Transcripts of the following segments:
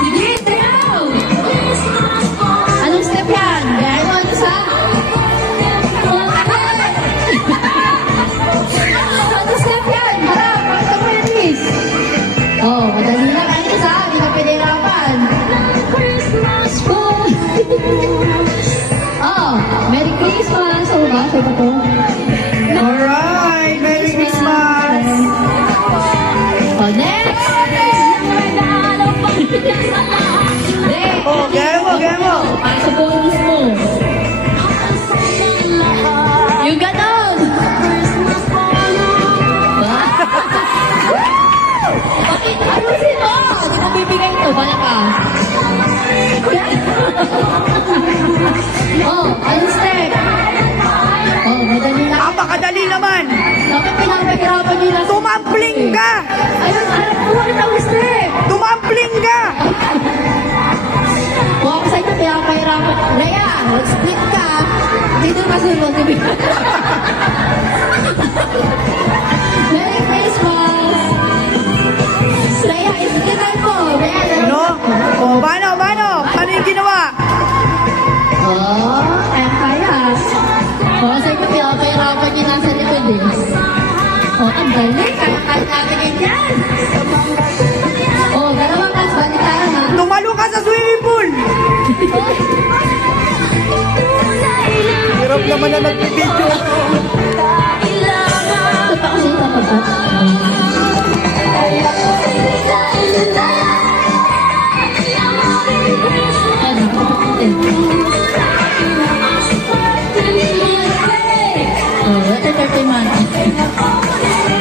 Sige, sayaw! Anong step yan? Gaya mo, ano sa? Anong step yan? Harap, pakita mo yan, Miss. Oh, madali lang. Ano sa? Hindi ka pinahirapan. Oh, Merry Christmas! So ba? So ba to? Alright, Merry Christmas! Oh, next! Next! Oh, gaya mo, gaya mo! Sa bonus mo. Yung ganon! Bakit? Ayusin mo! Hindi mo bibigay ito. Bala ka. Oh, ayun step. Oh, madali lang. Napakadali naman! Bakit pinapahirapan nila? Tumampling ka! Ayun, alam ko, ang step. Tumampling ka! Kung ako sa'yo, pinapahirapan. Rhea, mag-split ka. Dito kasunod. Merry Christmas! Rhea, isplitan mo. Rhea, Ano? Oh, paano, paano? Paano yung ginawa? oh, kaya. Kung ako sa'yo, pinapahirapan niya nasa likod eh. Oh, ang galing. Kaya natin yan. Oh, dalawang class, balik tayo ha. Tumalo ka sa swimming pool! Hirap naman na nag-video. Ito pa kasi ito pa. Oh, what a birthday month.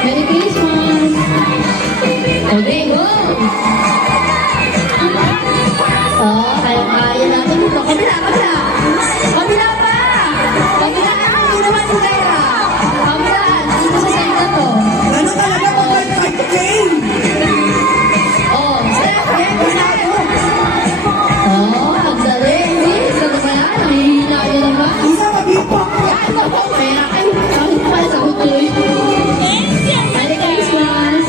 Merry Christmas. Okay, go. Oh, kaya natin ito. Kabila, kabila. Kabila pa. Kabila na. Hindi naman si Zaira. Kabila. Dito sa side na to. Ano talaga po 5K? Oh, step. Yan, step. Oh, ang galing. Sis, ano ba yan? Nahihina yun naman. Isa mag-ipak! Yan, ako. Kaya kayo. Kahit pa sa kutoy. Merry Christmas.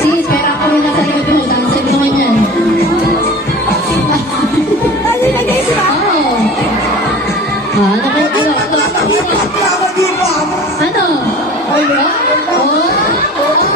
Sis, pera ako rin nasa likod mo. Dansin naman yan. Oh. Ano kayo dito? Mag-ipak! Ano? Oh? Oh?